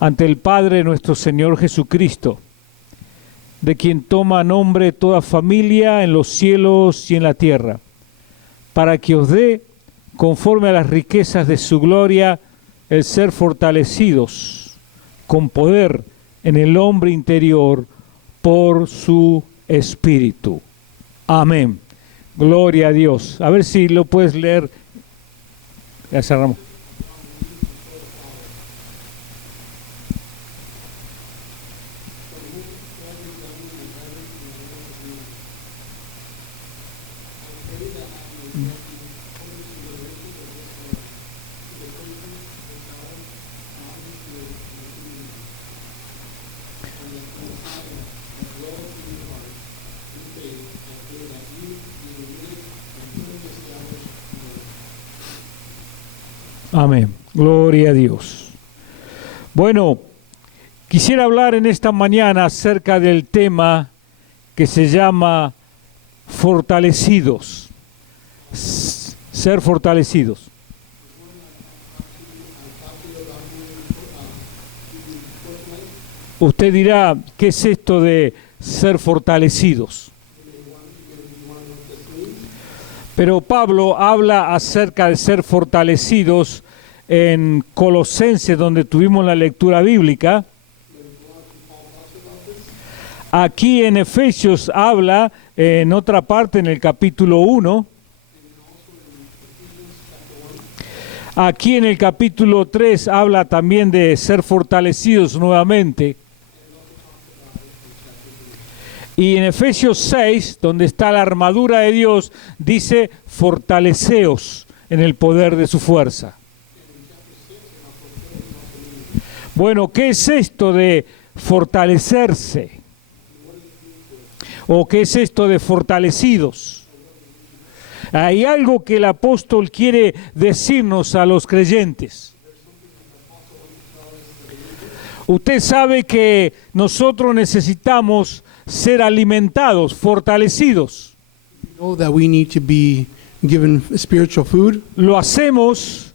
ante el Padre nuestro Señor Jesucristo, de quien toma nombre toda familia en los cielos y en la tierra, para que os dé, conforme a las riquezas de su gloria, el ser fortalecidos con poder en el hombre interior por su Espíritu. Amén. Gloria a Dios. A ver si lo puedes leer. Ya cerramos. Amén. Gloria a Dios. Bueno, quisiera hablar en esta mañana acerca del tema que se llama fortalecidos. Ser fortalecidos. Usted dirá, ¿qué es esto de ser fortalecidos? Pero Pablo habla acerca de ser fortalecidos en Colosenses, donde tuvimos la lectura bíblica. Aquí en Efesios habla en otra parte, en el capítulo 1. Aquí en el capítulo 3 habla también de ser fortalecidos nuevamente. Y en Efesios 6, donde está la armadura de Dios, dice, fortaleceos en el poder de su fuerza. Bueno, ¿qué es esto de fortalecerse? ¿O qué es esto de fortalecidos? Hay algo que el apóstol quiere decirnos a los creyentes. Usted sabe que nosotros necesitamos ser alimentados, fortalecidos. Lo hacemos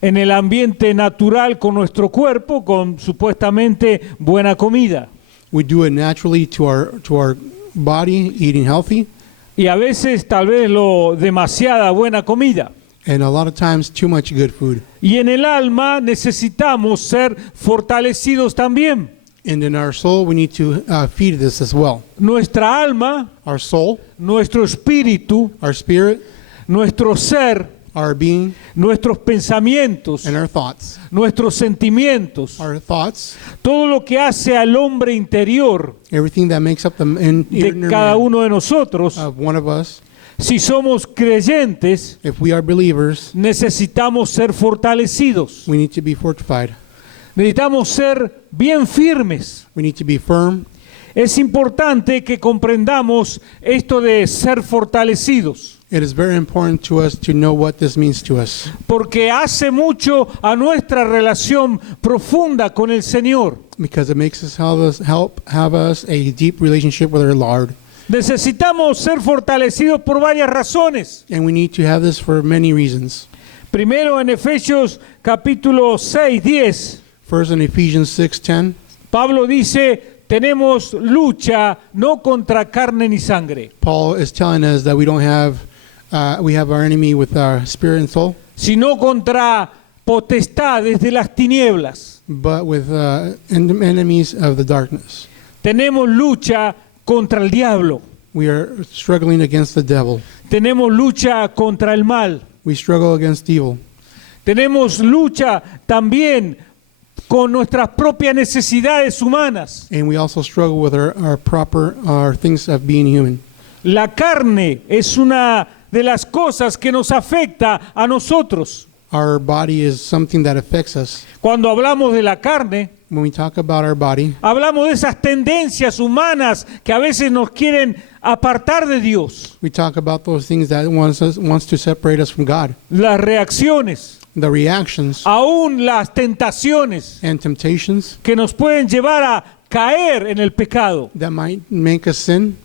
en el ambiente natural con nuestro cuerpo, con supuestamente buena comida. We do it naturally to our body, eating healthy. Y a veces tal vez demasiada buena comida. And a lot of times too much good food. Y en el alma necesitamos ser fortalecidos también. And in our soul we need to feed this as well. Nuestra alma, our soul, nuestro espíritu, our spirit, nuestro ser, our being, nuestros pensamientos, and our thoughts, nuestros sentimientos, our thoughts, todo lo que hace al hombre interior everything that makes up the de cada uno de nosotros. Of one of us. Si somos creyentes, if we are believers, necesitamos ser fortalecidos. We need to be fortified. Necesitamos ser bien firmes. We need to be firm. Es importante que comprendamos esto de ser fortalecidos. It is very important to us to know what this means to us. Porque hace mucho a nuestra relación profunda con el Señor. Because it makes us help have us a deep relationship with our Lord. Necesitamos ser fortalecidos por varias razones. And we need to have this for many reasons. Primero en Efesios capítulo 6, 10. First in Ephesians 6:10. Pablo dice, tenemos lucha no contra carne ni sangre. Paul is telling us that we have our enemy with our spirit and soul. Sino contra potestades de las tinieblas. But with enemies of the darkness. Tenemos lucha contra el diablo. We are struggling against the devil. Tenemos lucha contra el mal. We struggle against evil. Tenemos lucha también con nuestras propias necesidades humanas. And we also struggle with our things of being human. La carne es una de las cosas que nos afecta a nosotros. Our body is something that affects us. Cuando hablamos de la carne, when we talk about our body, hablamos de esas tendencias humanas que a veces nos quieren apartar de Dios. We talk about those things that wants to separate us from God. Las reacciones, the reactions, aún las tentaciones and temptations que nos pueden llevar a caer en el pecado. That might make us sin.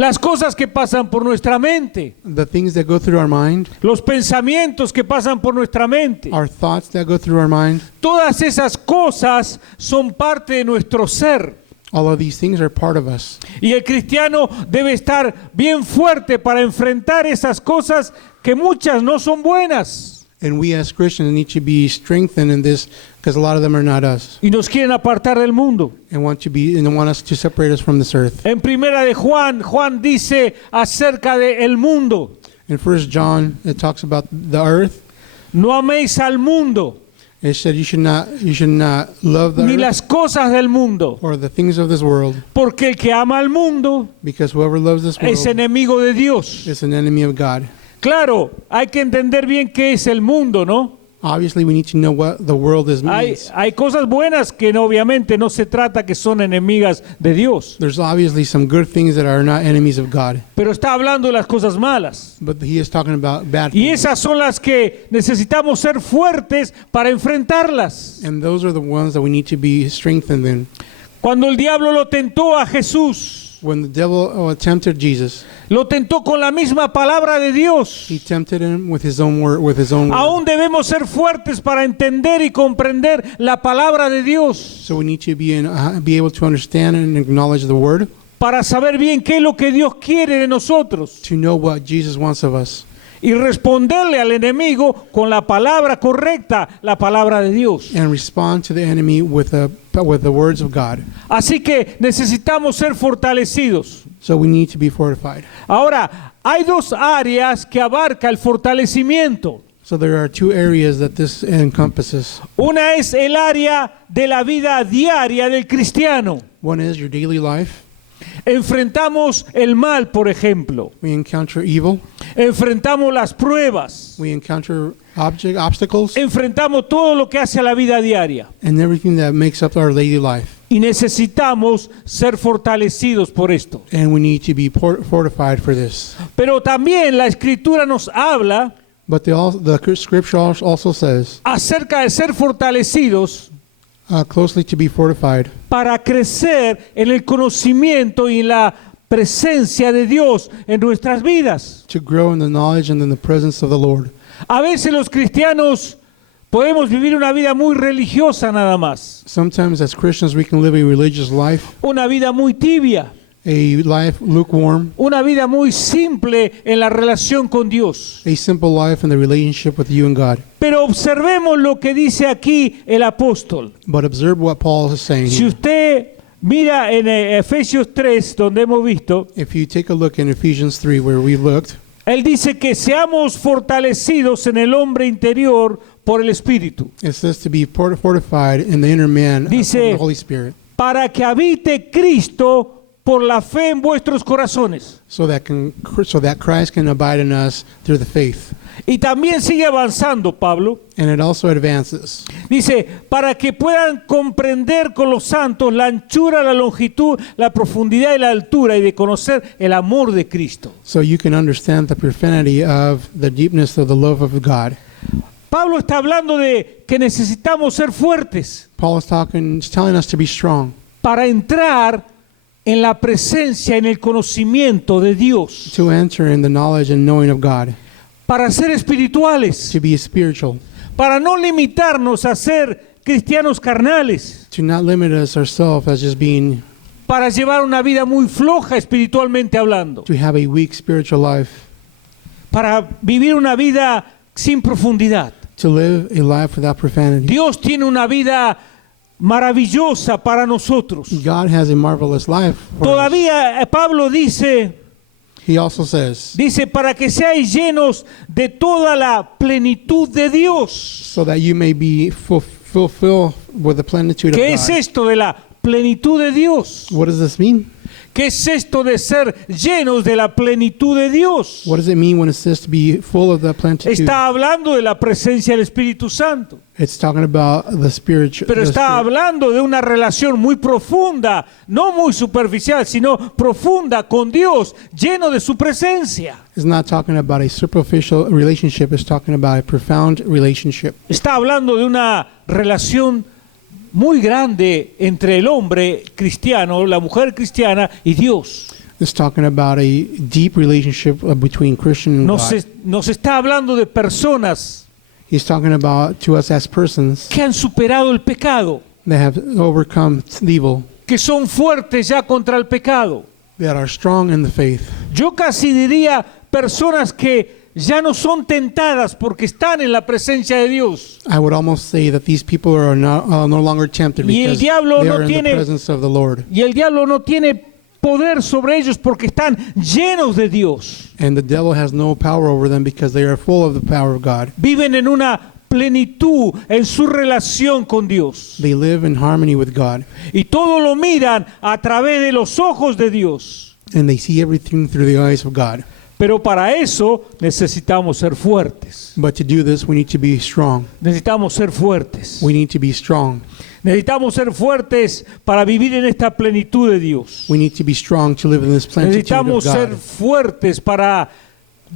las cosas que pasan por nuestra mente, the things that go through our mind, los pensamientos que pasan por nuestra mente. our thoughts that go through our mind, Todas esas cosas son parte de nuestro ser. all of these things are part of us. Y el cristiano debe estar bien fuerte para enfrentar esas cosas que muchas no son buenas And we as Christians need to be strengthened in this because a lot of them are not us y nos quieren apartar del mundo. and want us to separate us from this earth. En primera de Juan, Juan dice acerca del mundo: In 1 John, it talks about the earth. no améis al mundo, It said you should not love the ni earth las cosas del mundo, or the things of this world, porque el que ama al mundo because whoever loves this es world enemigo de Dios. is an enemy of God. Claro, hay que entender bien qué es el mundo, ¿no? Obviously, we need to know what the world is Hay means. cosas buenas que obviamente no se trata que son enemigas de Dios, There's obviously some good things that are not enemies of God, pero está hablando de las cosas malas. but he is talking about bad Y things. esas son las que necesitamos ser fuertes para enfrentarlas. And those are the ones that we need to be strengthened in. Cuando el diablo lo tentó a Jesús, When the devil tempted Jesus, lo tentó con la misma palabra de Dios. he tempted him with his own word. With his own word. Aún debemos ser fuertes para entender y comprender la palabra de Dios, So we need to be able to understand and acknowledge the word, para saber bien qué es lo que Dios quiere de nosotros to know what Jesus wants of us, y responderle al enemigo con la palabra correcta, la palabra de Dios. and respond to the enemy with the words of God. Así que necesitamos ser fortalecidos. So we need to be fortified. Ahora, hay dos áreas que abarca el fortalecimiento. So there are two areas that this encompasses. Una es el área de la vida diaria del cristiano. One is your daily life. Enfrentamos el mal, por ejemplo. We encounter evil. Enfrentamos las pruebas. We encounter obstacles Enfrentamos todo lo que hace a la vida diaria. and everything that makes up our daily life. Y necesitamos ser fortalecidos por esto. And we need to be fortified for this. Pero también la Escritura nos habla But the scripture also says acerca de ser fortalecidos closely to be fortified para crecer en el conocimiento y la presencia de Dios en nuestras vidas. to grow in the knowledge and in the presence of the Lord. A veces los cristianos podemos vivir una vida muy religiosa nada más, Sometimes as Christians we can live a religious life, una vida muy tibia, a life lukewarm, una vida muy simple en la relación con Dios. a simple life in the relationship with you and God. Pero observemos lo que dice aquí el apóstol. But observe what Paul is saying Si here. usted mira en Efesios 3, donde hemos visto, If you take a look in Ephesians 3 where we looked, él dice que seamos fortalecidos en el hombre interior por el Espíritu, it says to be fortified in the inner man Dice- from the Holy Spirit, para que habite Cristo por la fe en vuestros corazones. so that Christ can abide in us through the faith. Y también sigue avanzando Pablo. And it also advances. Dice, para que puedan comprender con los santos la anchura, la longitud, la profundidad y la altura, y de conocer el amor de Cristo. So you can understand the profanity of the deepness of the love of God. Pablo está hablando de que necesitamos ser fuertes Paul is telling us to be strong, para entrar en la presencia, en el conocimiento de Dios, to enter in the knowledge and knowing of God, para ser espirituales, to be spiritual, para no limitarnos a ser cristianos carnales, to not limit us ourselves as just being, para llevar una vida muy floja espiritualmente hablando, to have a weak spiritual life, para vivir una vida sin profundidad. to live a life without profanity. Dios tiene una vida maravillosa para nosotros. God has a marvelous life for us. Todavía Pablo dice He also says, para que seáis llenos de toda la plenitud de Dios. so that you may be fulfilled with the plenitude of ¿Qué es God. esto de la plenitud de Dios? What does this mean? ¿Qué es esto de ser llenos de la plenitud de Dios? What does it mean when it says to be full of the plenitude? Está hablando de la presencia del Espíritu Santo, It's talking about the spiritual. pero está hablando de una relación muy profunda, no muy superficial, sino profunda con Dios, lleno de su presencia. It's not talking about a superficial relationship. It's talking about a profound relationship. Está hablando de una relación muy grande entre el hombre cristiano, la mujer cristiana y Dios. It's talking about a deep relationship between Christian and God. Nos está hablando de personas He's talking about to us as persons que han superado el pecado, that have overcome evil, que son fuertes ya contra el pecado. that are strong in the faith. Yo casi diría personas que ya no son tentadas porque están en la presencia de Dios. I would almost say that these people are no longer tempted Y el because diablo they no are in the tiene- presence of the Lord. Y el diablo no tiene poder sobre ellos porque están llenos de Dios. And the devil has no power over them because they are full of the power of God. Viven en una plenitud en su relación con Dios. They live in harmony with God, Y todo lo miran a través de los ojos de Dios. and they see everything through the eyes of God. Pero para eso necesitamos ser fuertes. But to do this, we need to be strong. Necesitamos ser fuertes. We need to be strong. Necesitamos ser fuertes para vivir en esta plenitud de Dios. We need to be strong to live in this plenitude of Necesitamos ser God. fuertes para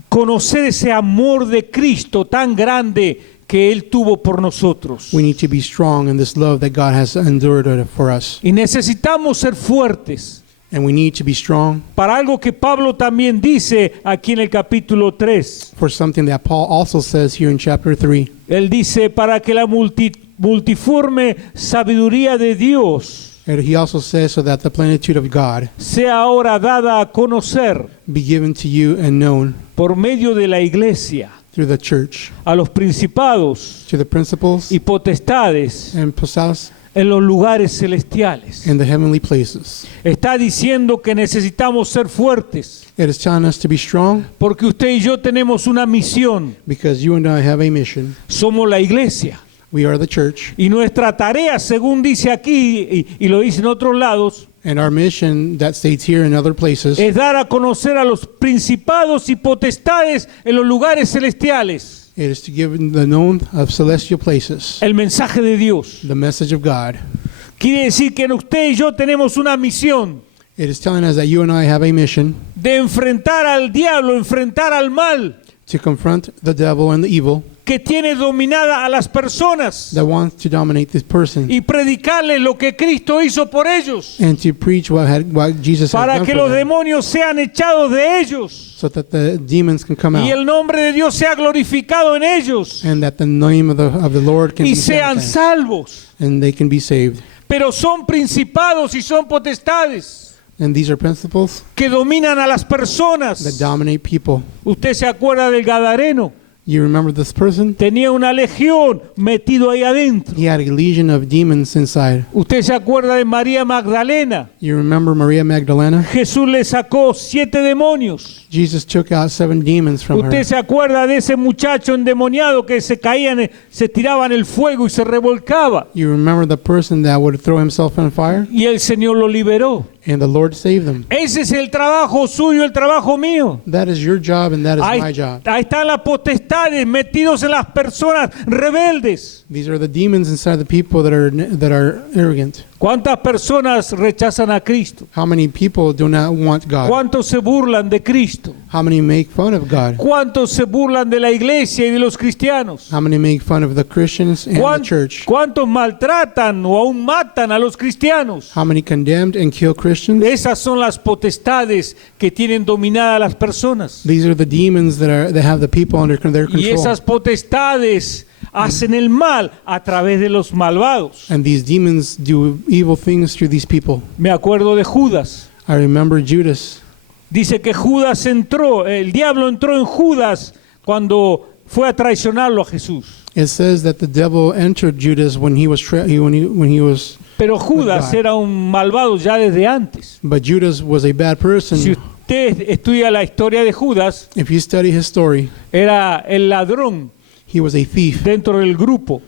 conocer ese amor de Cristo tan grande que Él tuvo por nosotros. We need to be strong in this love that God has endured for us. Y necesitamos ser fuertes And we need to be strong para algo que Pablo también dice aquí en el capítulo 3. for something that Paul also says here in chapter 3. Él dice, para que la multiforme sabiduría de Dios And he also says, so that the plenitude of God sea ahora dada a conocer be given to you and known por medio de la iglesia through the church, a los principados to the principles y potestades and postals en los lugares celestiales. in the heavenly places. Está diciendo que necesitamos ser fuertes It is telling us to be strong porque usted y yo tenemos una misión. because you and I have a mission. Somos la iglesia. We are the church, Y nuestra tarea, según dice aquí y lo dice en otros lados, and our mission that states here in other places es dar a conocer a los principados y potestades en los lugares celestiales it is to give the known of celestial places el mensaje de Dios. the message of God. Quiere decir que usted y yo tenemos una misión It is telling us that you and I have a mission de enfrentar al diablo, enfrentar al mal to confront the devil and the evil que tiene dominada a las personas that wants to dominate this person, y predicarles lo que Cristo hizo por ellos and to preach what Jesus has para done que for los them, demonios sean echados de ellos so that the demons can come y out, el nombre de Dios sea glorificado en ellos and that the name of the Lord can y be sean thanked, salvos. and they can be saved. Pero son principados y son potestades And these are principles que dominan a las that personas. dominate people. Usted se acuerda del Gadareno. You remember this person? Tenía una legión metido ahí adentro. He had a legion of demons inside. Usted se acuerda de María Magdalena. You remember Maria Magdalena? Jesús le sacó 7 demonios. Jesus took out 7 demons from her. Usted se acuerda de ese muchacho endemoniado que se caía, se tiraba en el fuego y se revolcaba. You remember the person that would throw himself on fire? Y el Señor lo liberó. And the Lord saved them. Ese es el trabajo suyo, el trabajo mío. That is your job and that is my Ahí, job. ahí están las potestades metidos en las personas rebeldes. These are the demons inside the people that are arrogant. ¿Cuántas personas rechazan a Cristo? How many people do not want God? ¿Cuántos se burlan de Cristo? How many make fun of God? ¿Cuántos se burlan de la iglesia y de los cristianos? How many make fun of the Christians and the church? ¿Cuántos maltratan o aún matan a los cristianos? How many condemned and kill Christians? Esas son las potestades que tienen dominadas a las personas. These are the demons that have the people under their Y control. esas potestades hacen el mal a través de los malvados. And these demons do evil things through these people. Me acuerdo de Judas. I remember Judas. Dice que Judas entró, el diablo entró en Judas cuando fue a traicionarlo a Jesús. It says that the devil entered Judas when he was Pero Judas God. era un malvado ya desde antes. but Judas was a bad person. Si usted estudia la historia de Judas, If you study his story, era el ladrón he was a thief dentro del grupo,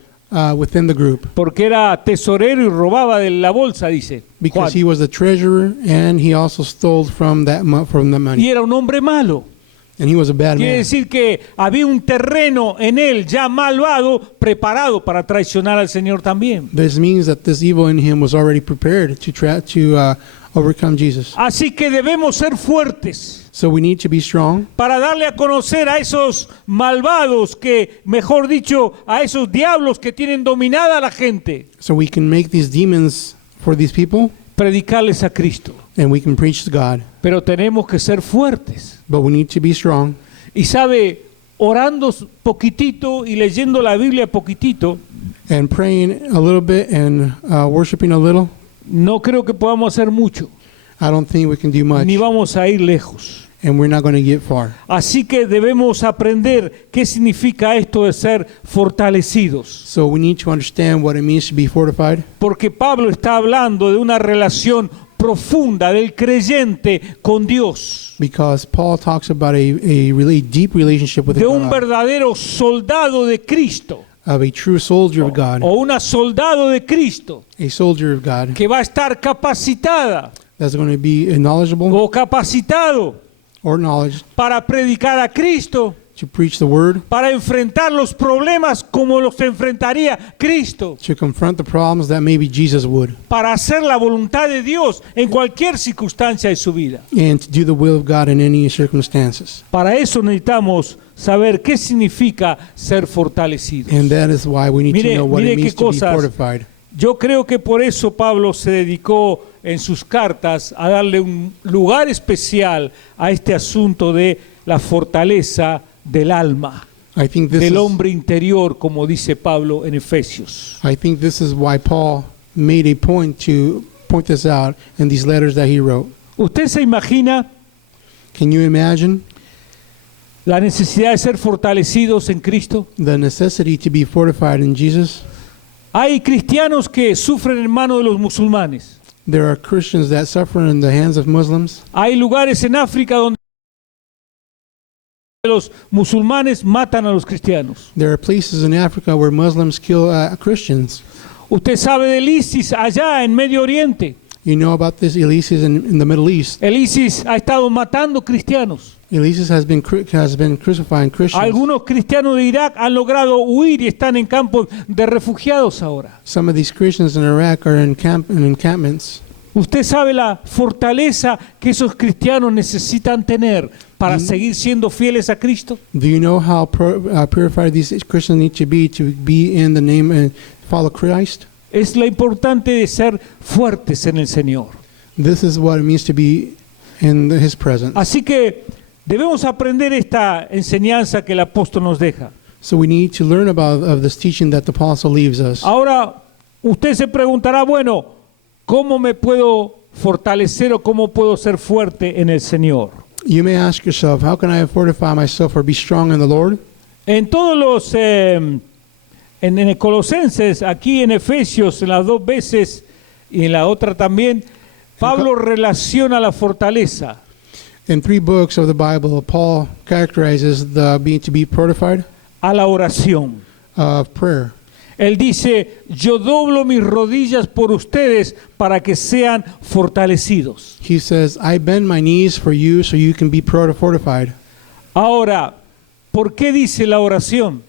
within the group porque era tesorero y robaba de la bolsa, dice because Juan. he was the treasurer and he also stole from the Y money. era un hombre malo. And he was a bad Quiere man. decir que había un terreno en él ya malvado, preparado para traicionar al Señor también. This means that this evil in him was already prepared to overcome Jesus. Así que debemos ser fuertes So we need to be strong para darle a conocer a esos malvados que, mejor dicho, a esos diablos que tienen dominada a la gente, so we can make these demons for these people predicarles a Cristo, and we can preach to God, pero tenemos que ser fuertes. but we need to be strong. Y sabe, orando poquitito y leyendo la Biblia poquitito, And praying a little bit and worshiping a little, no creo que podamos hacer mucho, I don't think we can do much, ni vamos a ir lejos. and we're not going to get far. Así que debemos aprender qué significa esto de ser fortalecidos. So we need to understand what it means to be fortified, Porque Pablo está hablando de una relación profunda del creyente con Dios, because Paul talks about a really deep relationship with de un God, verdadero soldado de Cristo, of a true soldier of God, o una soldado de Cristo, a soldier of God que va a estar capacitada that's going to be knowledgeable o capacitado or knowledge para predicar a Cristo, to preach the word, para enfrentar los problemas como los enfrentaría Cristo, to confront the problems that maybe Jesus would, para hacer la voluntad de Dios en cualquier circunstancia de su vida. and to do the will of God in any circumstances. Para eso necesitamos saber qué significa ser fortalecidos. And that is why we need to know what Mire it means qué to be cosas. fortified. Yo creo que por eso Pablo se dedicó en sus cartas a darle un lugar especial a este asunto de la fortaleza del alma, I think this del is, hombre interior, como dice Pablo en Efesios. I think this is why Paul made a point to point this out in these letters that he wrote. ¿Usted se imagina Can you imagine la necesidad de ser fortalecidos en Cristo? the necessity to be fortified in Jesus? Hay cristianos que sufren en manos de los musulmanes. There are Christians that suffer in the hands of Muslims. Hay lugares en África donde los musulmanes matan a los cristianos. There are places in Africa where Muslims kill Christians. Usted sabe del ISIS allá en Medio Oriente. You know about this ISIS in the Middle East. El ISIS ha estado matando cristianos. ISIS has been crucifying Christians. Algunos cristianos de Irak han logrado huir y están en campos de refugiados ahora. Some of these Christians in Iraq are in encampments. Usted sabe la fortaleza que esos cristianos necesitan tener para seguir siendo fieles a Cristo. Do you know how purified these Christians need to be in the name and follow Christ? Es lo importante de ser fuertes en el Señor. This is what it means to be in His presence. Así que debemos aprender esta enseñanza que el apóstol nos deja. So we need to learn of this teaching that the apostle leaves us. Ahora, usted se preguntará, bueno, ¿cómo me puedo fortalecer o cómo puedo ser fuerte en el Señor? You may ask yourself, how can I fortify myself or be strong in the Lord? En todos los, en Colosenses, aquí en Efesios, en las dos veces y en la otra también, Pablo relaciona la fortaleza In 3 books of the Bible, Paul characterizes the being to be fortified a la oración. of prayer. Él dice, yo doblo mis rodillas por ustedes para que sean fortalecidos. He says, I bend my knees for you so you can be fortified. Ahora, ¿por qué dice la oración?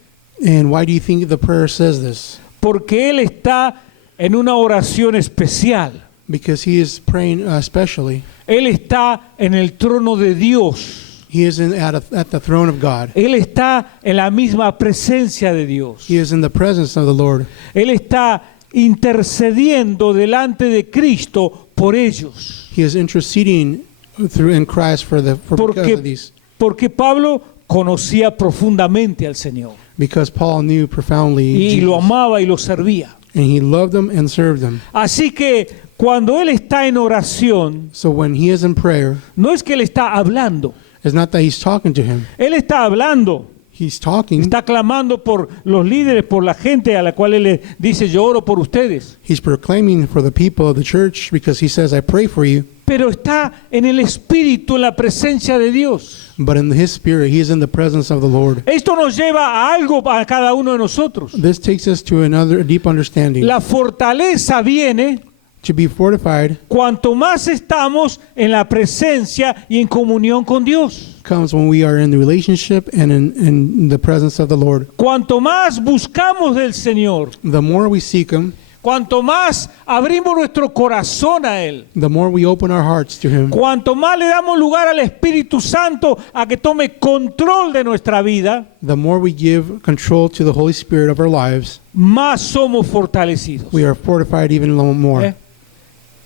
And why do you think the prayer says this? Porque él está en una oración especial. Because he is praying especially. Él está en el trono de Dios. He is at the throne of God. Él está en la misma presencia de Dios. He is in the presence of the Lord. Él está intercediendo delante de Cristo por ellos. He is interceding through in Christ because of these. Porque Pablo conocía profundamente al Señor. Because Paul knew profoundly Y Jesus, lo amaba y lo servía. and he loved them and served them. Así que cuando él está en oración, So when he is in prayer, no es que él está hablando. it's not that he's talking to him. Él está hablando. He's talking. Está clamando por los líderes, por la gente a la cual él le dice, yo oro por ustedes. He's proclaiming for the people of the church because he says, I pray for you. Pero está en el Espíritu, en la presencia de Dios. But in his spirit, he is in the presence of the Lord. Esto nos lleva a algo a cada uno de nosotros. This takes us to another deep understanding. La fortaleza viene To be fortified cuanto más estamos en la presencia y en comunión con Dios. comes when we are in the relationship and in the presence of the Lord. Cuanto más buscamos del Señor, The more we seek him, cuanto más abrimos nuestro corazón a Él, the more we open our hearts to him, cuanto más le damos lugar al Espíritu Santo a que tome control de nuestra vida, the more we give control to the Holy Spirit of our lives, más somos fortalecidos. we are fortified even more.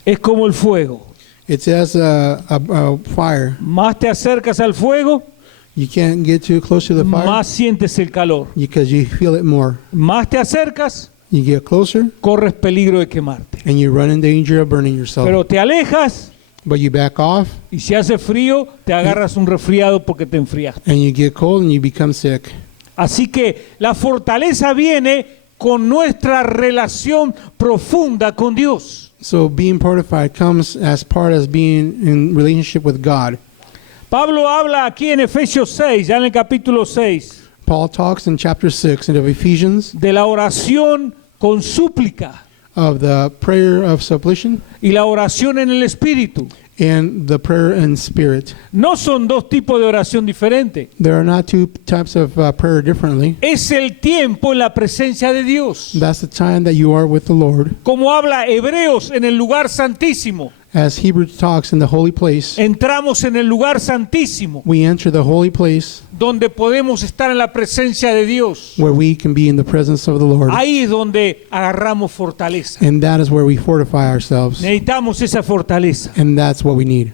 Es como el fuego. It's as a fire. Más te acercas al fuego, You can't get too close to the fire más sientes el calor. because you feel it more. Más te acercas, You get closer corres peligro de quemarte. and you run in danger of burning yourself. Pero te alejas But you back off y si hace frío, te agarras un resfriado porque te enfriaste. and you get cold and you become sick. Así que la fortaleza viene con nuestra relación profunda con Dios. So being fortified comes as part as being in relationship with God. Pablo habla aquí en Efesios 6, ya en el capítulo 6, Paul talks in chapter 6 of Ephesians de la oración con súplica of the prayer of supplication y la oración en el Espíritu. and the prayer in spirit. No son dos tipos de oración diferentes. There are not two types of prayer differently. Es el tiempo en la presencia de Dios. That's the time that you are with the Lord. Como habla Hebreos en el lugar santísimo. As Hebrews talks in the holy place, Entramos en el lugar santísimo, we enter the holy place donde podemos estar en la presencia de Dios. where we can be in the presence of the Lord. Ahí es donde agarramos fortaleza. And that is where we fortify ourselves. Necesitamos esa fortaleza. And that's what we need.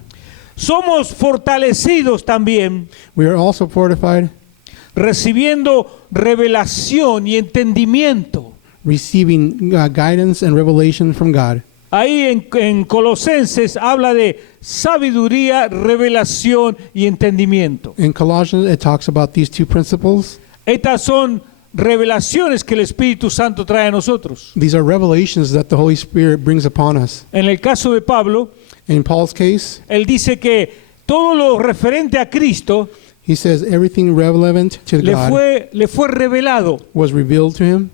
Somos fortalecidos también We are also fortified, recibiendo revelación y entendimiento. receiving guidance and revelation from God. Ahí en Colosenses habla de sabiduría, revelación y entendimiento. In Colossians, it talks about these two principles. Estas son revelaciones que el Espíritu Santo trae a nosotros. These are revelations that the Holy Spirit brings upon us. En el caso de Pablo, In Paul's case, él dice que todo lo referente a Cristo he says everything relevant to God le fue revelado. was revealed to him.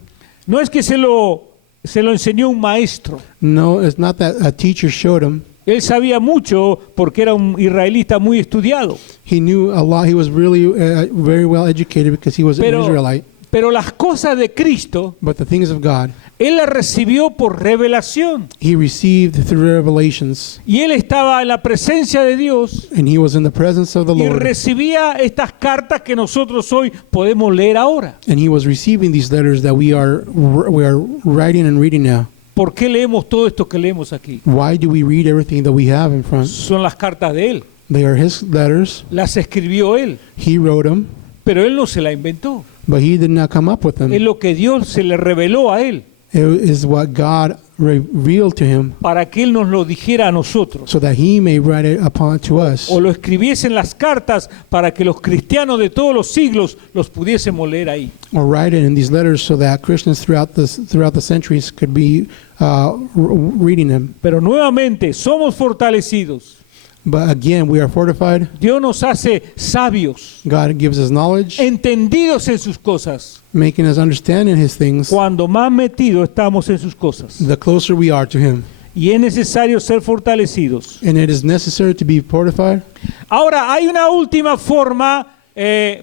No es que se lo enseñó un maestro. No, it's not that a teacher showed him. Él sabía mucho porque era un israelita muy estudiado. He knew a lot. He was really very well educated because he was an Israelite. Pero las cosas de Cristo, But the things of God, él las recibió por revelación. he received through revelations. Y él estaba en la presencia de Dios And he was in the presence of the y Lord. recibía estas cartas que nosotros hoy podemos leer ahora. And he was receiving these letters that we are writing and reading now. ¿Por qué leemos todo esto que leemos aquí? Why do we read everything that we have in front? Son las cartas de él. They are his letters. Las escribió él, He wrote them, pero él no se la inventó. but he did not come up with them. Es lo que Dios se le reveló a él It is what God revealed to him para que él nos lo dijera a nosotros. so that he may write it upon to us. O lo escribiese en las cartas para que los cristianos de todos los siglos los pudiésemos leer ahí. Or write it in these letters so that Christians throughout the centuries could be reading them. Pero nuevamente somos fortalecidos. But again, we are fortified. Dios nos hace sabios, God gives us knowledge, entendidos en sus cosas. making us understand in his things. Cuando más metidos estamos en sus cosas. The closer we are to him. Y es necesario ser fortalecidos. And it is necessary to be fortified. Ahora, hay una última forma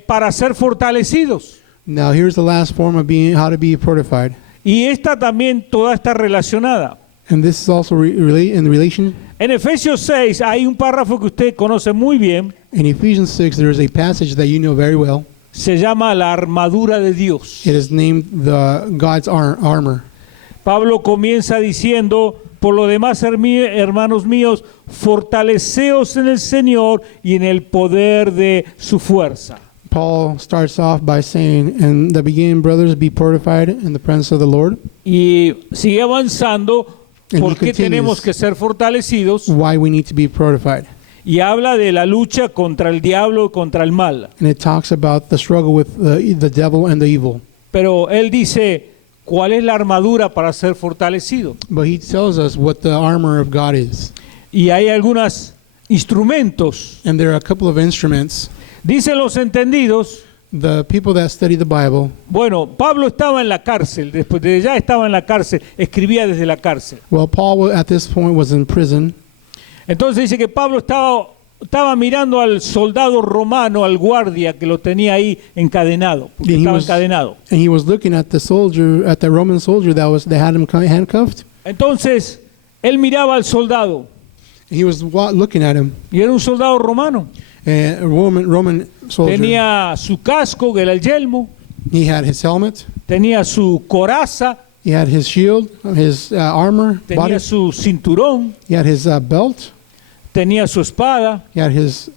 para ser fortalecidos. Now, here's the last form of how to be fortified. Y esta también toda está relacionada. And this is also in relation. En Efesios 6 hay un párrafo que usted conoce muy bien. In Ephesians 6, there is a passage that you know very well. Se llama la armadura de Dios. It is named God's armor. Pablo comienza diciendo, por lo demás, hermanos míos, fortaleceos en el Señor y en el poder de su fuerza. Paul starts off by saying, in the beginning, brothers, be fortified in the presence of the Lord. Y sigue avanzando. And ¿Por he qué continues, tenemos que ser fortalecidos? why we need to be fortified. Y habla de la lucha contra el diablo y contra el mal. And it talks about the struggle with the devil and the evil. Pero él dice, ¿cuál es la armadura para ser fortalecido? But he tells us what the armor of God is. Y hay algunos instrumentos. And there are a couple of instruments. Dicen los entendidos, The people that study the Bible, bueno, Pablo estaba en la cárcel, después de ya estaba en la cárcel, escribía desde la cárcel. well, Paul at this point was in prison. Entonces dice que Pablo estaba mirando al soldado romano, al guardia que lo tenía ahí encadenado, porque estaba encadenado. And he was looking at the Roman soldier that had him handcuffed. Entonces, él miraba al soldado, He was looking at him. y era un soldado romano. A Roman soldier. Tenía su casco, que era el yelmo, He had his helmet. tenía su coraza, He had his shield, his armor, tenía body. su cinturón, He had his belt. tenía su espada, He had his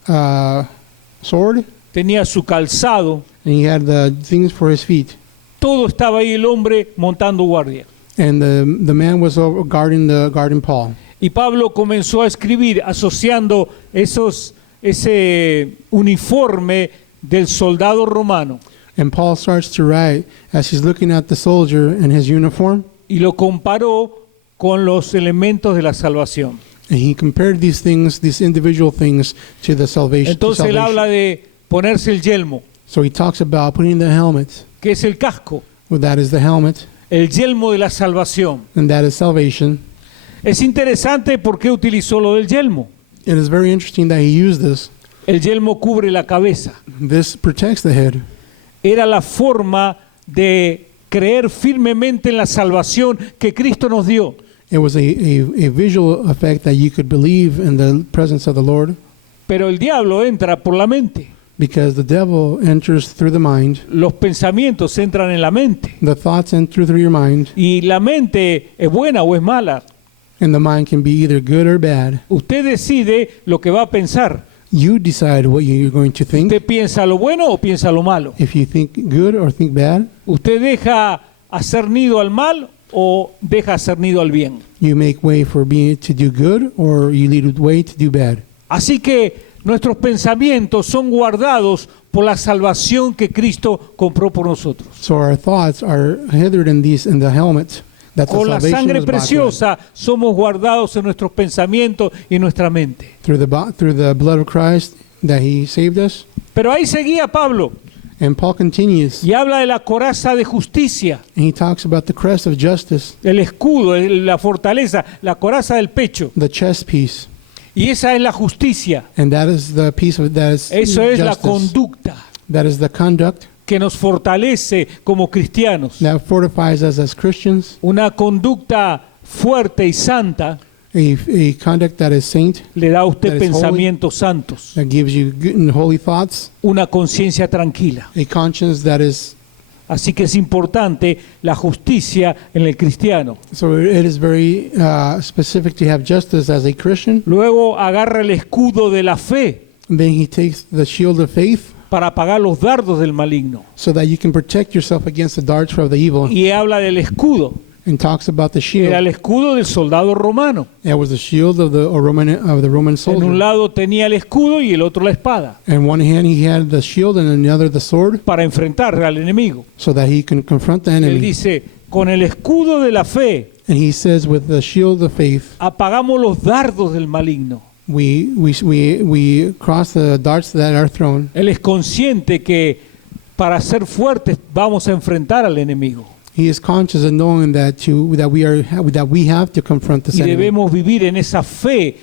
sword, tenía su calzado. and he had the things for his feet. Todo estaba ahí el hombre montando guardia. And the man was guarding Paul. Y Pablo comenzó a escribir asociando ese uniforme del soldado romano And Paul starts to write as he's looking at the soldier in his uniform, y lo comparó con los elementos de la salvación. and he compared these things, these individual things, to the salvation. to Entonces él salvation. habla de ponerse el yelmo, So he talks about putting the helmet. que es el casco, Well, that is the helmet, el yelmo de la salvación. and that is salvation. Es interesante por qué utilizó lo del yelmo. It is very interesting that he used this. El yelmo cubre la cabeza. This protects the head. Era la forma de creer firmemente en la salvación que Cristo nos dio. It was a visual effect that you could believe in the presence of the Lord, Pero el diablo entra por la mente. because the devil enters through the mind. Los pensamientos entran en la mente. The thoughts enter through your mind, Y la mente es buena o es mala. and the mind can be either good or bad. Usted decide lo que va a pensar. You decide what you're going to think. ¿Usted piensa lo bueno o piensa lo malo? If you think good or think bad, ¿Usted deja hacer nido al mal o deja hacer nido al bien? you make way for being to do good, or you lead way to do bad. Así que nuestros pensamientos son guardados por la salvación que Cristo compró por nosotros. So our thoughts are hithered in the helmet. That the Con la salvation sangre was bought with. preciosa somos guardados en nuestros pensamientos y en nuestra mente. Through the blood of Christ that He saved us. Pero ahí seguía Pablo And Paul continues, y habla de la coraza de justicia, and he talks about the crest of justice, el escudo, la fortaleza, la coraza del pecho. the chest piece, Y esa es la justicia. and that is the piece of that is Eso es la justice. conducta That is the conduct que nos fortalece como cristianos. that fortifies us as Christians. Una conducta fuerte y santa A conduct that is saint, le da a usted That is pensamientos santos, that gives you good and holy thoughts, una conciencia tranquila. a conscience that is. Así que es importante la justicia en el cristiano. So it is very specific to have justice as a Christian. Luego agarra el escudo de la fe And then he takes the shield of faith, para apagar los dardos del maligno. so that you can protect yourself against the darts of the evil, Y habla del escudo. and talks about the shield. Era el escudo del soldado romano. That was the shield of the Roman En un soldier. lado tenía el escudo y el otro la espada In one hand he had the shield, and in the other the sword, para enfrentar al enemigo. so that he can confront the Él enemy. dice, con el escudo de la fe And he says, with the shield of faith, apagamos los dardos del maligno. we cross the darts that are thrown. Él es consciente que para ser fuertes vamos a enfrentar al enemigo. He is conscious of knowing that we have to confront this Y enemy, debemos vivir en esa fe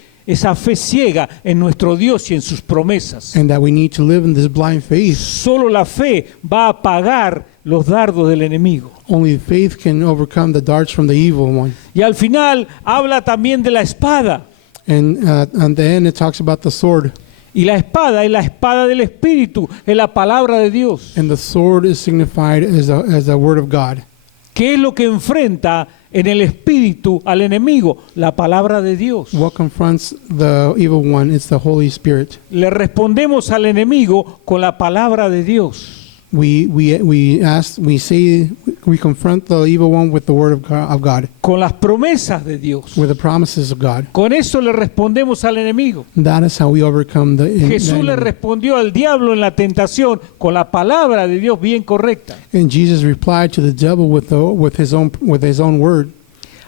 ciega en nuestro Dios y en sus promesas. and that we need to live in this blind faith. Solo la fe va a apagar los dardos del enemigo. Only faith can overcome the darts from the evil one. Y al final habla también de la espada. And at the end, it talks about the sword. Y la espada es la espada del Espíritu, es la palabra de Dios. And the sword is signified as the word of God. ¿Qué es lo que enfrenta en el Espíritu al enemigo? La palabra de Dios. What confronts the evil one? It's the Holy Spirit. Le respondemos al enemigo con la palabra de Dios. We confront the evil one with the word of God, Con las promesas de Dios. with the promises of God. Con eso le respondemos al enemigo. That is how we overcome the Jesús le enemy. respondió al diablo en la tentación con la palabra de Dios bien correcta. And Jesus replied to the devil with his own word.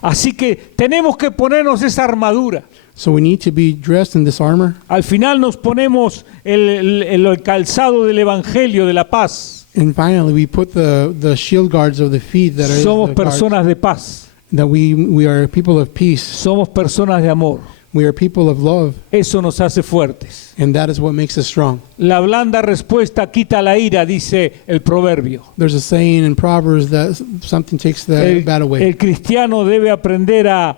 Así que tenemos que ponernos esa armadura. So we need to be dressed in this armor. Al final nos ponemos el calzado del Evangelio de la paz. And finally, we put the shield guards of the feet that are Somos the guards, personas de paz. that we are people of peace. Somos personas de amor. We are people of love, Eso nos hace fuertes. and that is what makes us strong. La blanda respuesta quita la ira, dice el proverbio. There's a saying in Proverbs that something takes the bad away. El cristiano debe aprender a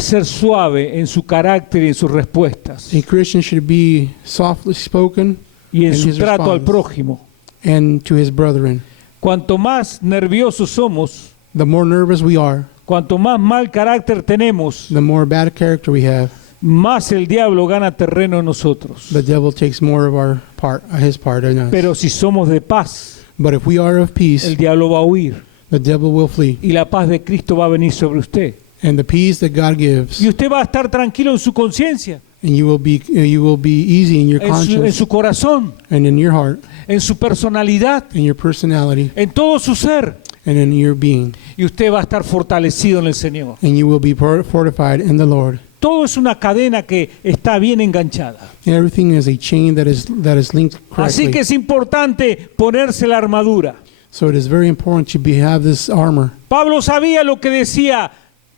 ser suave en su carácter y en sus respuestas A Christian should be softly spoken y en in su his trato al response, prójimo. and to his brethren. Cuanto más nerviosos somos, the more nervous we are, cuanto más mal carácter tenemos, the more bad character we have, más el diablo gana terreno en nosotros. the devil takes more of our part, his part in us. Pero si somos de paz, But if we are of peace, el diablo va a huir the devil will flee. y la paz de Cristo va a venir sobre usted. And the peace that God gives, Y usted va a estar tranquilo en su conciencia, and you will be easy in your en conscience su corazón, and in your heart, en su personalidad, in your personality, en todo su ser. and in your being. Y usted va a estar fortalecido en el Señor. And you will be fortified in the Lord. Todo es una cadena que está bien enganchada. Everything is a chain that is linked Así correctly. que es importante ponerse la armadura. So it is very important to have this armor. Pablo sabía lo que decía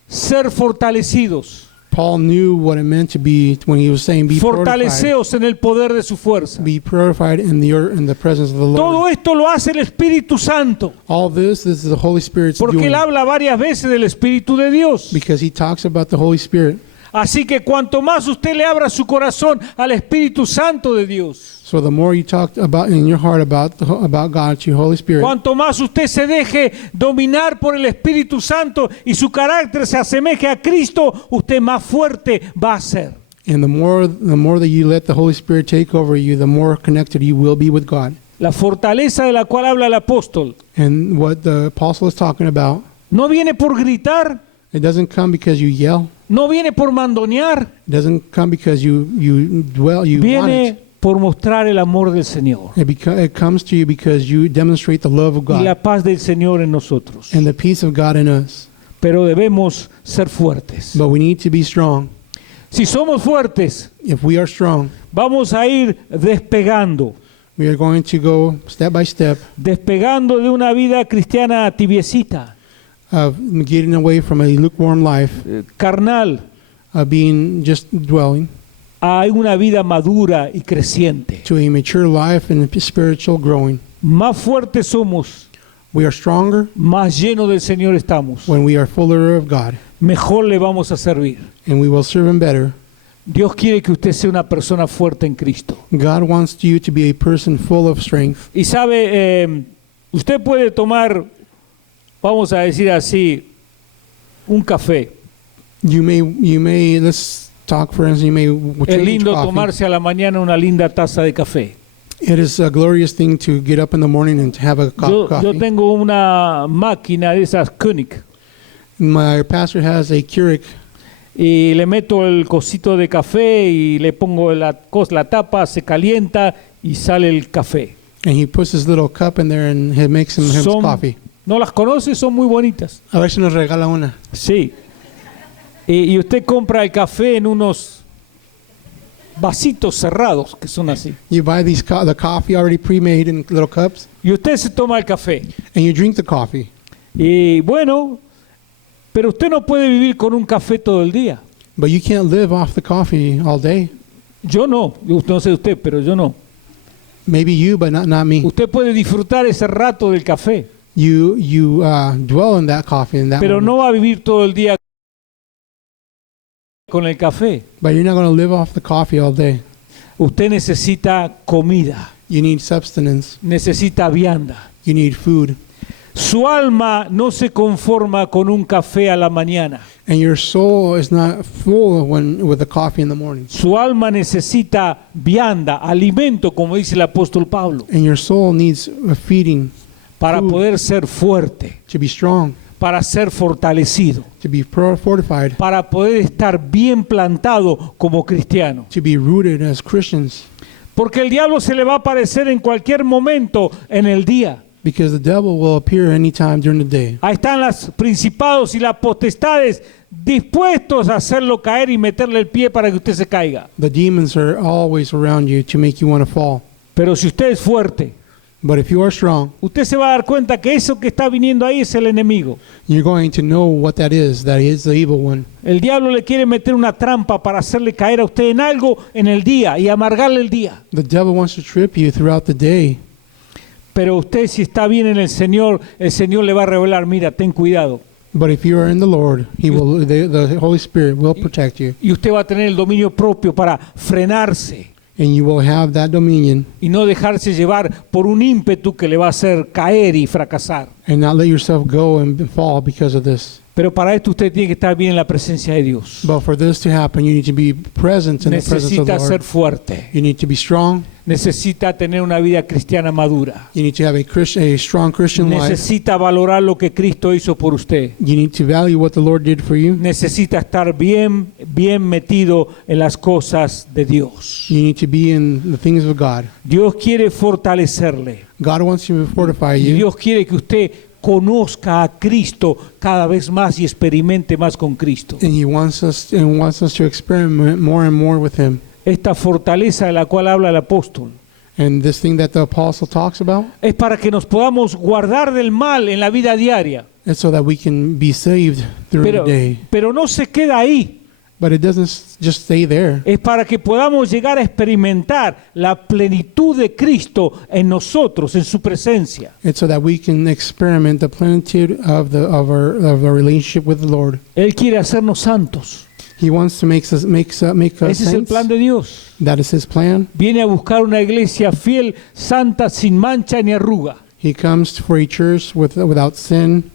ser fortalecidos. Paul knew what it meant to be when he was saying, be fortified. Fortaleceos en el poder de su fuerza. Be purified in the presence of the Lord. Todo esto lo hace el Espíritu Santo, All this is the Holy Spirit's porque doing. él habla varias veces del Espíritu de Dios. Because he talks about the Holy Spirit. Así que cuanto más usted le abra su corazón al Espíritu Santo de Dios, So the more you talk about in your heart about God, to your Holy Spirit, cuanto más usted se deje dominar por el Espíritu Santo y su carácter se asemeje a Cristo, usted más fuerte va a ser. and the more that you let the Holy Spirit take over you, the more connected you will be with God. La fortaleza de la cual habla el apóstol And what the apostle is talking about, no viene por gritar, it doesn't come because you yell. no viene por mandonear, It doesn't come because you want viene it. por mostrar el amor del Señor It comes to you because you demonstrate the love of y la God paz del Señor en nosotros. and the peace of God in us. Pero debemos ser fuertes. But we need to be strong. Si somos fuertes, If we are strong, vamos a ir despegando we are going to go step by step de una vida cristiana tibiecita, of getting away from a lukewarm life, carnal, of being just dwelling, a una vida madura y creciente. to a mature life and spiritual growing. Más fuertes somos, We are stronger más llenos del Señor estamos, when we are fuller of God, mejor le vamos a servir. and we will serve Him better. Dios quiere que usted sea una persona fuerte en Cristo. God wants you to be a person full of strength. Y sabe, usted puede tomar, vamos a decir así, un café. You may let's talk for instance, you may Es change lindo coffee. tomarse a la mañana una linda taza de café. It is a glorious thing to get up in the morning and to have a Yo coffee. tengo una máquina de esas König My pastor has a Keurig, y le meto el cosito de café y le pongo la tapa, se calienta y sale el café. and he puts his little cup in there and he makes him his coffee. ¿No las conoce? Son muy bonitas. A ver si nos regala una. Sí. Y usted compra el café en unos vasitos cerrados que son así. You buy the coffee already pre-made in little cups, Y usted se toma el café. and you drink the coffee. Y bueno, pero usted no puede vivir con un café todo el día. But you can't live off the coffee all day. Yo no sé usted, pero yo no. Maybe you, but not me. Usted puede disfrutar ese rato del café, You dwell in that coffee in that pero moment. no va a vivir todo el día con el café. But you're not going to live off the coffee all day. Usted necesita comida, You need substance. necesita vianda. You need food. Su alma no se conforma con un café a la mañana. And your soul is not full with the coffee in the morning. Su alma necesita vianda, alimento, como dice el apóstol Pablo, And your soul needs a feeding para Food. poder ser fuerte, to be strong, para ser fortalecido, to be fortified, para poder estar bien plantado como cristiano. to be rooted as Christians. Porque el diablo se le va a aparecer en cualquier momento en el día. Because the devil will appear anytime during the day. Ahí están los principados y las potestades dispuestos a hacerlo caer y meterle el pie para que usted se caiga. The demons are always around you to make you want to fall. Pero si usted es fuerte, But if you are strong, usted se va a dar cuenta que eso que está viniendo ahí es el enemigo. you're going to know what that is the evil one. El diablo le quiere meter una trampa para hacerle caer a usted en algo en el día y amargarle el día. The devil wants to trip you throughout the day. Pero usted, si está bien en el Señor le va a revelar, mira, ten cuidado. But if you are in the Lord, the Holy Spirit will protect you. Y usted va a tener el dominio propio para frenarse. and you will have that dominion, y no dejarse llevar por un ímpetu que le va a hacer caer y fracasar. and not let yourself go and fall because of this. Pero para esto usted tiene que estar bien en la presencia de Dios. But for this to happen, you need to be present in the presence of the Necesita ser Lord. fuerte. You need to be strong. Necesita tener una vida cristiana madura. You need to have a strong Christian life. Necesita valorar lo que Cristo hizo por usted. You need to value what the Lord did for you. Necesita estar bien metido en las cosas de Dios. You need to be in the things of God. Dios quiere fortalecerle. God wants to fortify Y you. Dios quiere que usted conozca a Cristo cada vez más y experimente más con Cristo. And He wants us to experiment more and more with Him. Esta fortaleza de la cual habla el apóstol And this thing that the apostle talks about es para que nos podamos guardar del mal en la vida diaria. is so that we can be saved through the day. Pero no se queda ahí. But it doesn't just stay there. Es para que podamos llegar a experimentar la plenitud de Cristo en nosotros, en su presencia. It's so that we can experiment the plenitude of our relationship with the Lord. Él quiere hacernos santos. He wants to make us Ese es el saints. plan de Dios. That is His plan. Viene a buscar una iglesia fiel, santa, sin mancha ni arruga. He comes for a church without sin,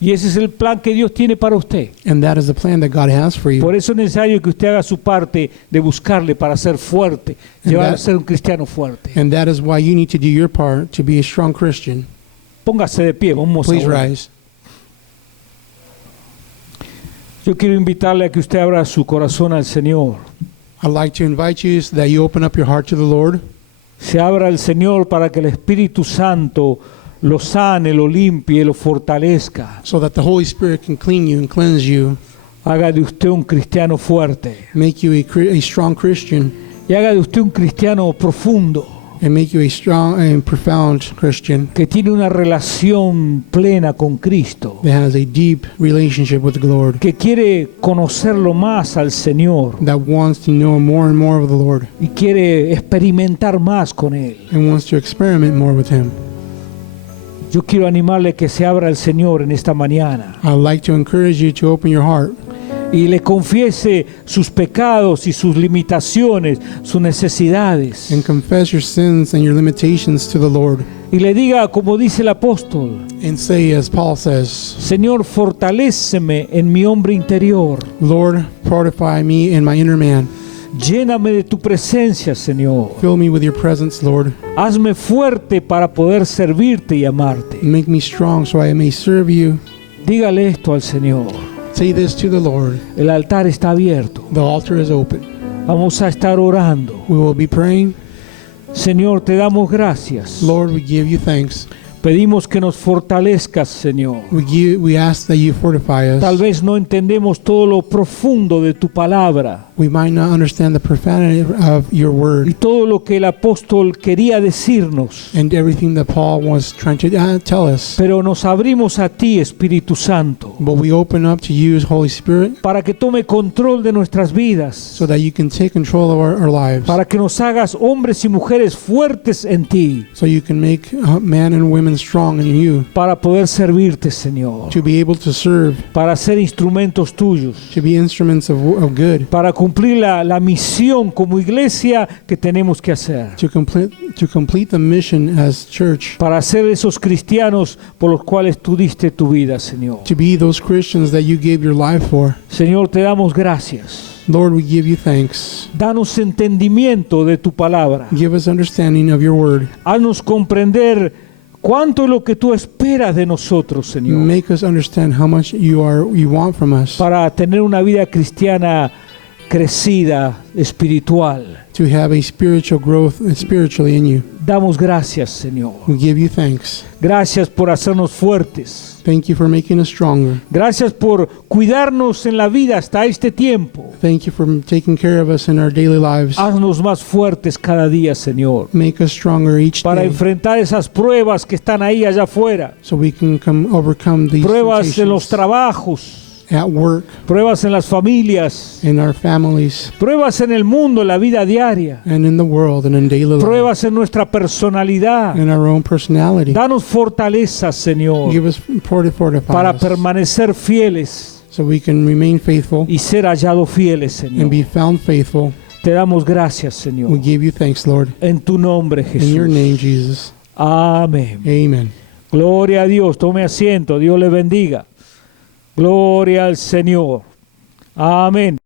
Y ese es el plan que Dios tiene para usted. and that is the plan that God has for you. Por eso es necesario que usted haga su parte de buscarle para ser fuerte, llevar a ser un cristiano fuerte. And that is why you need to do your part to be a strong Christian. Póngase de pie, vamos a Please orar. rise. Yo quiero invitarle a que usted abra su corazón al Señor. I'd like to invite you so that you open up your heart to the Lord. Se abra al Señor para que el Espíritu Santo lo sane, lo limpie, lo fortalezca. So that the Holy Spirit can clean you and cleanse you, Haga de usted un cristiano fuerte. make you a strong Christian, Y haga de usted un cristiano profundo, and make you a strong and profound Christian que tiene una relación plena con Cristo, that has a deep relationship with the Lord, que quiere conocerlo más al Señor that wants to know more and more of the Lord, y quiere experimentar más con Él. and wants to experiment more with Him. Yo quiero animarle que se abra al Señor en esta mañana I'd like to encourage you to open your heart y le confiese sus pecados y sus limitaciones, sus necesidades. and confess your sins and your limitations to the Lord, Y le diga, como dice el apóstol, and say, as Paul says, Señor, fortaléceme en mi hombre interior. Lord, fortify me in my inner man. Lléname de tu presencia, Señor. Fill me with your presence, Lord. Hazme fuerte para poder servirte y amarte. Make me strong so I may serve you. Dígale esto al Señor. Say this to the Lord. El altar está abierto. The altar is open. Vamos a estar orando. We will be praying. Señor, te damos gracias. Lord, we give you thanks. Pedimos que nos fortalezcas, Señor. We ask that you fortify Tal us. vez no entendemos todo lo profundo de tu palabra We might not understand the profanity of your y word todo lo que el apóstol quería decirnos, and everything that Paul was trying to tell us. pero nos abrimos a ti, Espíritu Santo, But we open up to you, Holy Spirit, para que tome control de nuestras vidas, so that you can take control of our lives. para que nos hagas hombres y mujeres fuertes en ti, So you can make men and women strong in you, para poder servirte, Señor, to be able to serve, para ser instrumentos tuyos, to be instruments of good, para cumplir la misión como iglesia que tenemos que hacer, to complete the mission as church, para ser esos cristianos por los cuales tú diste tu vida, Señor. to be those Christians that you gave your life for. Señor, te damos gracias. Lord, we give you thanks. Danos entendimiento de tu palabra. Give us understanding of your word. Haznos comprender cuánto es lo que tú esperas de nosotros, Señor, Make us understand how much you want from us para tener una vida cristiana crecida, espiritual. to have a spiritual growth spiritually in you. Damos gracias, Señor. We give you thanks. Gracias por hacernos fuertes. Thank you for making us stronger. Gracias por cuidarnos en la vida hasta este tiempo. Thank you for taking care of us in our daily lives. Haznos más fuertes cada día, Señor, Make us stronger each para day enfrentar esas pruebas que están ahí allá afuera. so we can overcome these Pruebas en los temptations trabajos, at work, pruebas en las familias, in our families, pruebas en el mundo, en la vida diaria, and in the world and in daily life, pruebas en nuestra personalidad. in our own personality. Danos fortaleza, Señor, Give us fortify para us permanecer fieles so we can remain faithful y ser hallados fieles, and Señor. be found faithful Te damos gracias, We Señor. give you thanks, Lord. En tu nombre, In your Jesús. name, Jesus. Amén. Amen. Gloria a Dios. Tome asiento. Dios le bendiga. Gloria al Señor. Amén.